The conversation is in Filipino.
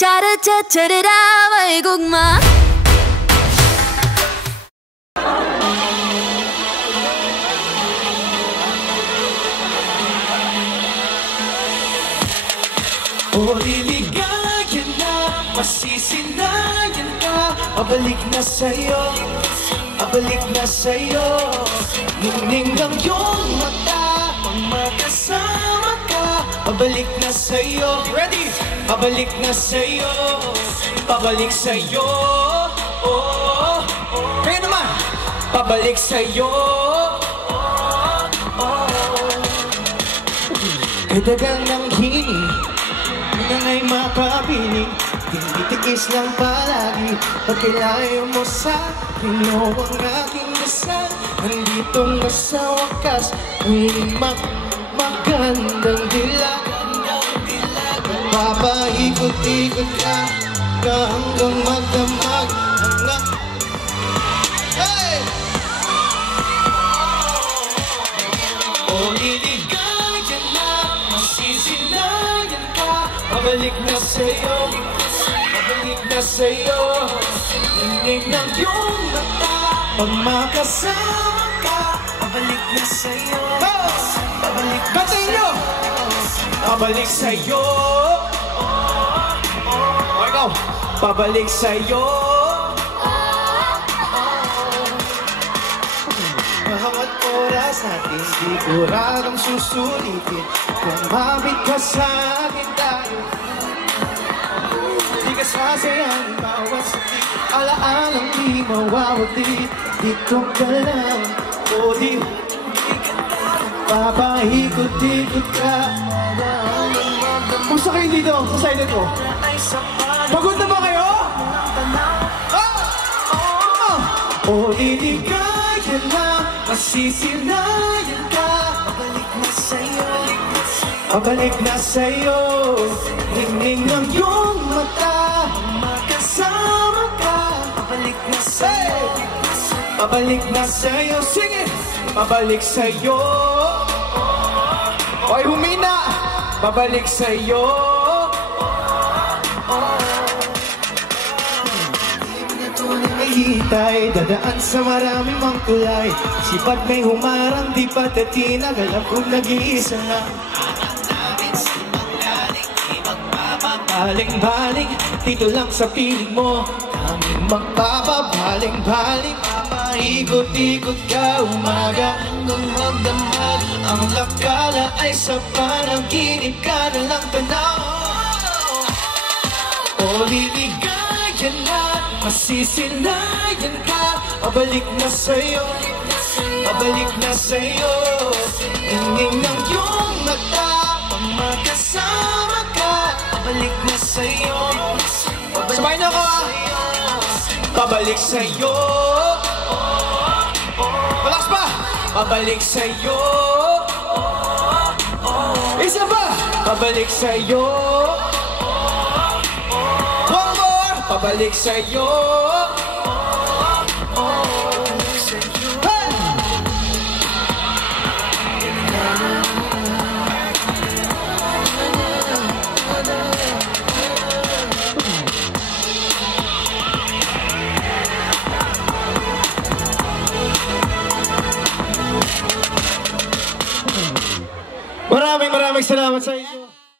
Cha-ra-cha-cha-ra-ra, may gugma. O liligayan na, masisinayan ka. Pabalik na sa'yo, pabalik na sa'yo. Ningning ng iyong mata, pag magkasama ka. Pabalik na sa'yo, ready? Pabalik na sa'yo, pabalik sa'yo. Oh, kayo naman, pabalik sa'yo. Kadagang ng hinig nang ay makapiling, tinitiis lang palagi. Pag kailangan mo sa akin, o ang aking dasal, nandito na sa wakas ang magandang dilag. Papaikot-ikot ka hanggang magdamag ang hey! O liligayan na, masisinayan ka. Pabalik na sa'yo, pabalik na sa'yo. Ningning ng iyong mata, pag makasama ka. Pabalik na sa'yo, pabalik na sa'yo, pabalik sa'yo. O ikaw, pabalik sa'yo. Bawat oras natin, di kuradang susulitin. Kumapit ka sa akin tayo, di ka sasayang bawat sakit. Alaalang di mawawaglit, dito ka lang. O di papaikot-ikot ka. Kumusta kayo dito sa side ko? Pagod na ba kayo? O liligayan na, masisinayan ka. Pabalik na sa'yo, pabalik na sa'yo. Ningning ng iyong mata, magkasama ka. Pabalik na sa'yo, pabalik na sa'yo. Sing it! Pabalik sa'yo. Oy, humina! Pabalik sa'yo. Hintay, dadaan sa maraming mga kulay. Sipat may humarang, di patatinag. Alam kong nag-iisa na. Baling-baling, dito lang sa piling mo. Kaming magpapabaling-baling. Papaikot-ikot ka, umaga hanggang magdamag. Ang lakala ay sa panaginip ka na lang tanaw. O liligayan na, masisinayan ka. Pabalik na sa'yo, pabalik na sa'yo. Ningning ng iyong mata, pag magkasama ka. Pabalik na sa'yo, sabay na ko ah. Pabalik sa'yo. Malakas pa. Pabalik sa'yo. Isa pa. Pabalik sa'yo. One more. Pabalik sa'yo. Maraming salamat sa inyo.